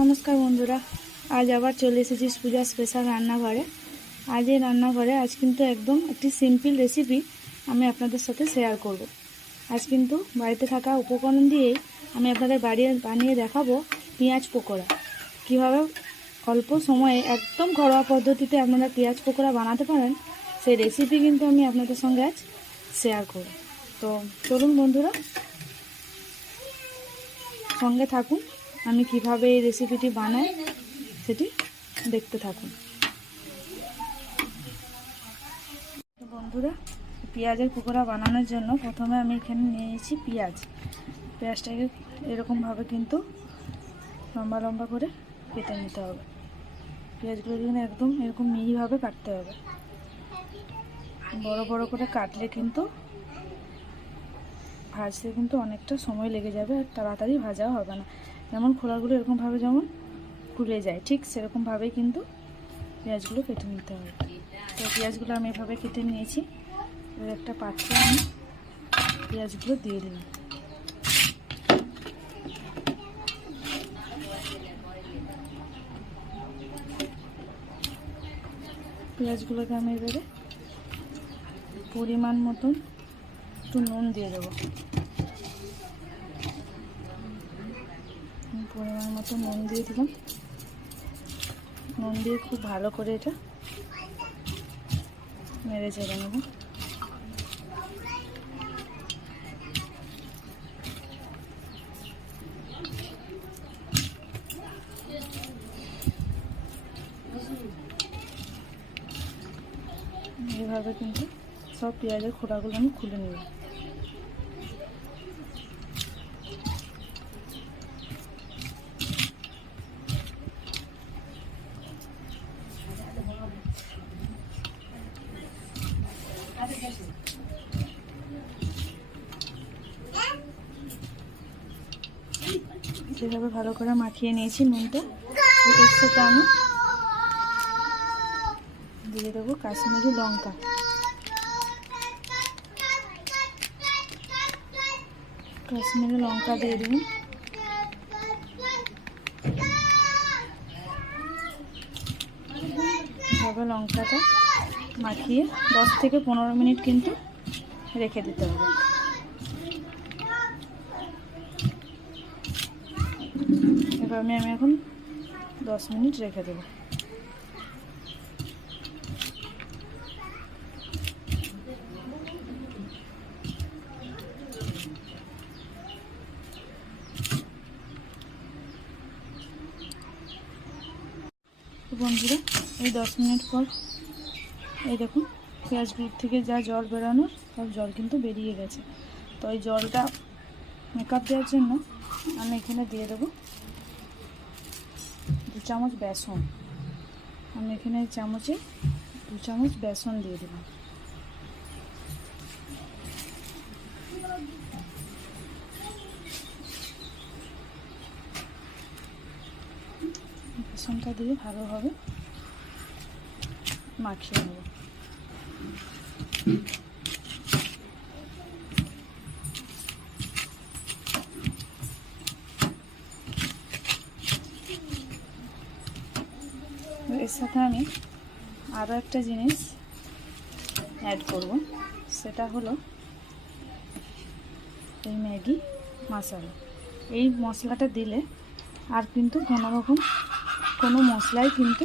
নমস্কার বন্ধুরা, আজ আবার চলে এসেছি পূজা স্পেশাল রান্নাঘরে। আজ এই রান্নাঘরে কিন্তু একদম একটি সিম্পল রেসিপি আমি আপনাদের সাথে শেয়ার করব। আজ কিন্তু বাড়িতে থাকা উপকরণ দিয়েই আমি আপনাদের বানিয়ে দেখাবো পেঁয়াজ পকোড়া। কীভাবে অল্প সময়ে একদম ঘরোয়া পদ্ধতিতে আপনারা পেঁয়াজ পকোড়া বানাতে পারেন, সেই রেসিপি কিন্তু আমি আপনাদের সঙ্গে আজ শেয়ার করব। তো চলুন বন্ধুরা, সঙ্গে থাকুন, আমি কিভাবে এই রেসিপিটি বানাই সেটি দেখতে থাকুন। তো বন্ধুরা, পেঁয়াজের পকোড়া বানানোর জন্য প্রথমে আমি এখানে নিয়েছি পেঁয়াজটাকে এরকমভাবে কিন্তু লম্বা লম্বা করে কেটে নিতে হবে। পেঁয়াজগুলো কিন্তু একদম এরকম মিহিভাবে কাটতে হবে। বড় বড় করে কাটলে কিন্তু ভাজতে কিন্তু অনেকটা সময় লেগে যাবে, আর তাড়াতাড়ি ভাজাও হবে না। যেমন খোলাগুলো এরকমভাবে যেমন খুলে যায়, ঠিক সেরকমভাবেই কিন্তু পেঁয়াজগুলো কেটে নিতে হবে। তো পেঁয়াজগুলো আমি এভাবে কেটে নিয়েছি। এবার একটা পাত্রে আমি পেঁয়াজগুলো দিয়ে দিলাম। পেঁয়াজগুলোকে আমি এবারে পরিমাণ মতন একটু নুন দিয়ে দেবো। পরিমাণ মতো নুন দিয়ে দিলাম। নুন দিয়ে খুব ভালো করে এটা নেড়ে চেড়ে নেব। এইভাবে কিন্তু সব পেঁয়াজের খোলাগুলো আমি খুলে নেব। যেভাবে ভালো করে মাখিয়ে নিয়েছি নুনটা, এর সাথে আমি দিয়ে দেবো কাশ্মীরি লঙ্কা। কাশ্মীরি লঙ্কা দিয়ে দিন। এভাবে লঙ্কাটা মাখিয়ে 10 থেকে 15 মিনিট কিন্তু রেখে দিতে হবে। এবার আমি এখন 10 মিনিট রেখে দেবো। বন্ধুরা, এই 10 মিনিট পর এই দেখুন পেঁয়াজগুলোর থেকে যা জল বেরানোর সব জল কিন্তু বেরিয়ে গেছে। তো এই জলটা মেকআপ দেওয়ার জন্য আমি এখানে দিয়ে দেবো 2 চামচ বেসন। আমি এখানে চামচে 2 চামচ বেসন দিয়ে দিলাম। বেসনটা দিয়ে ভালোভাবে মাখিয়ে নেব। এর সাথে আমি আরও একটা জিনিস অ্যাড করব, সেটা হলো এই ম্যাগি মশলা। এই মশলাটা দিলে আর কিন্তু কোনো মশলাই কিন্তু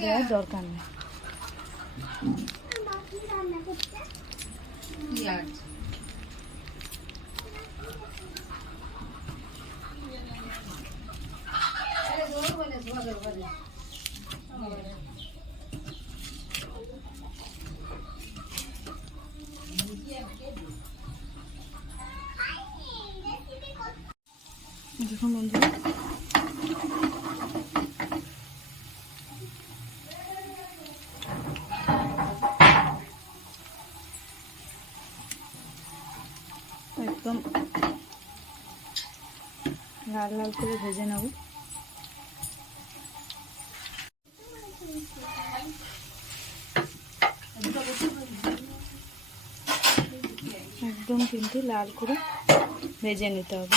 দেওয়ার দরকার নেই। দেখুন বন্ধুরা, একদম লাল লাল করে ভেজে নেব। একদম কিন্তু লাল করে ভেজে নিতে হবে।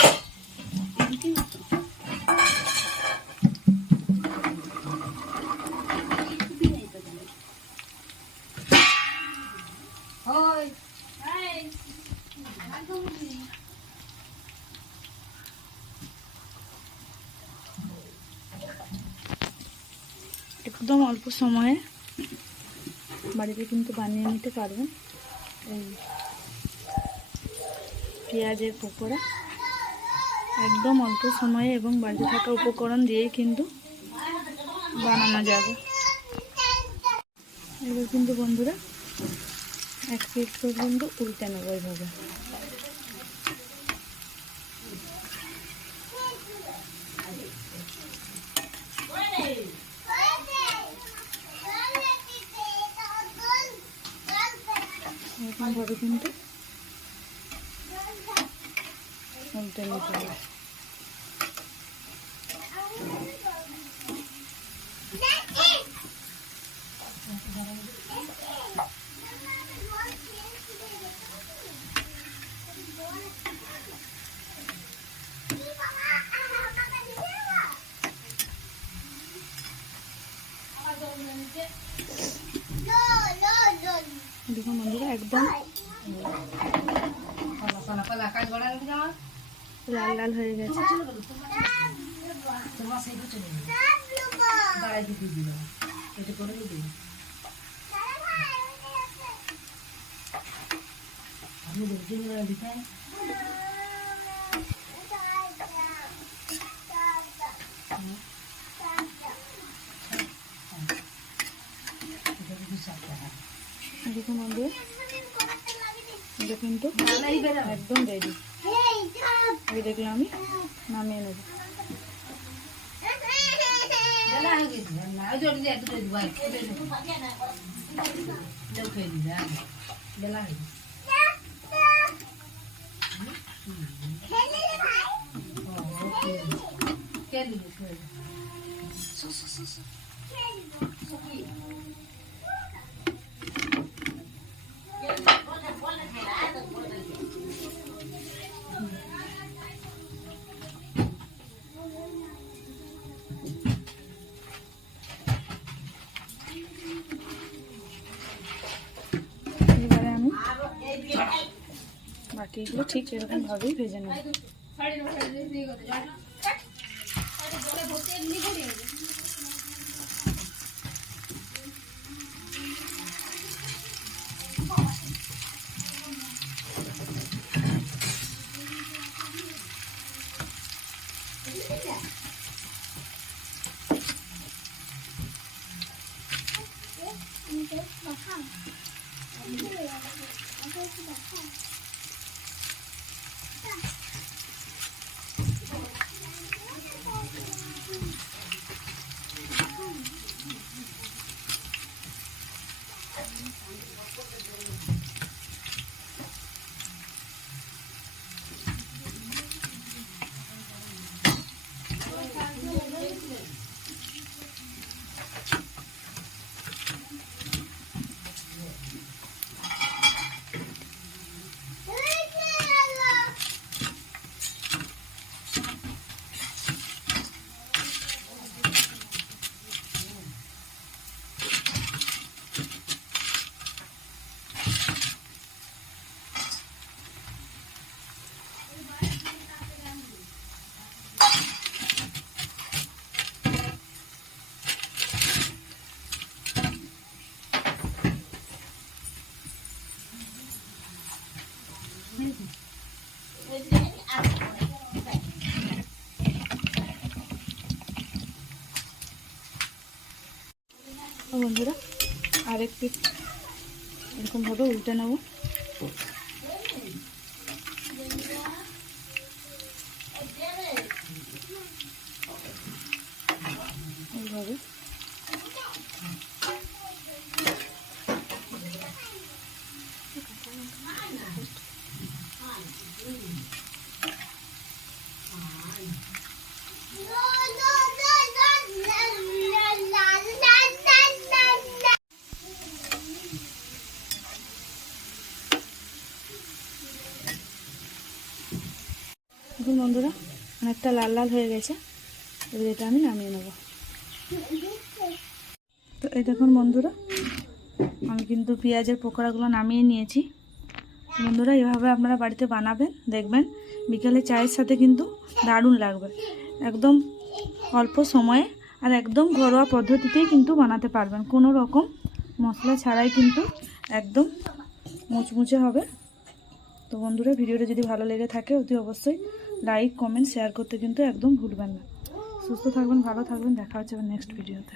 একদম অল্প সময়ে বাড়িতে কিন্তু বানিয়ে নিতে পারবেন এই পেঁয়াজের পকোড়া। একদম অল্প সময়ে এবং বাড়িতে থাকা উপকরণ দিয়েই কিন্তু বানানো যাবে। এবার কিন্তু বন্ধুরা এক পিঠ পর্যন্ত উল্টে নেবো এইভাবে। এরকমভাবে কিন্তু উল্টে নিতে হবে। দেখুন বন্ধুরা একদম লাল লাল হয়ে গেছে। দেখুন বন্ধুরা এটা কিন্তু একদম রেডি। এই দেখলাম আমি নামিয়ে নেব। এবারে আমি বাকিগুলো ঠিক এরকম ভাবেই ভেজে নেব। বন্ধুরা আরেক পিঠ এরকমভাবে উল্টে নেব। এইভাবে দেখুন বন্ধুরা অনেকটা লাল লাল হয়ে গেছে। এবার এটা আমি নামিয়ে নেব। তো এই দেখুন বন্ধুরা আমি কিন্তু পেঁয়াজের পকোড়াগুলো নামিয়ে নিয়েছি। বন্ধুরা এভাবে আপনারা বাড়িতে বানাবেন, দেখবেন বিকেলে চায়ের সাথে কিন্তু দারুণ লাগবে। একদম অল্প সময়ে আর একদম ঘরোয়া পদ্ধতিতেই কিন্তু বানাতে পারবেন, কোনো রকম মশলা ছাড়াই কিন্তু একদম মুচমুচে হবে। তো বন্ধুরা, ভিডিওটা যদি ভালো লেগে থাকে অতি অবশ্যই লাইক কমেন্ট শেয়ার করতে কিন্তু একদম ভুলবেন না। সুস্থ থাকবেন, ভালো থাকবেন, দেখা হচ্ছে নেক্সট ভিডিওতে।